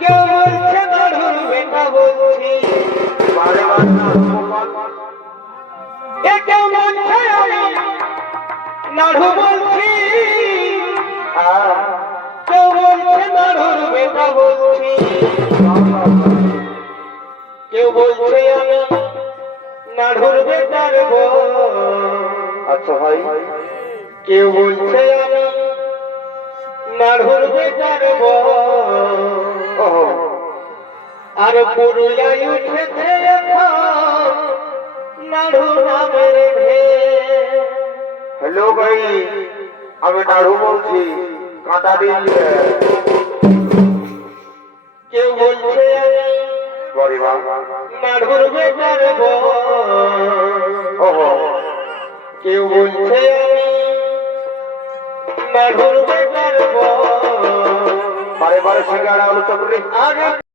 কেউ বলছে নাড়ুর বেটা বলছি, এ কেউ বলছে আমি নাড়ু বলছি, কেউ বলছে নাড়ুর বেটা বলছি, কেউ বলছে আমি নাড়ুর বেটার বউ। আচ্ছা ভাই, কেউ বলছে আমি নাড়ুর বেটার বউ। আর পুরুলিয়ায় উঠেছে এখন নাড়ু নামের ঢেউ। হ্যালো ভাই, আমি নাড়ু বলছি, কাঁটা দিয়ে। কেউ বলছে আমি গরিমা নাড়ুর বেটার বউ। ওহো, কেউ বলছে আমি নাড়ুর বেটার বউ। বারে বারে সিঙ্গাড়া আলু চটনি। আর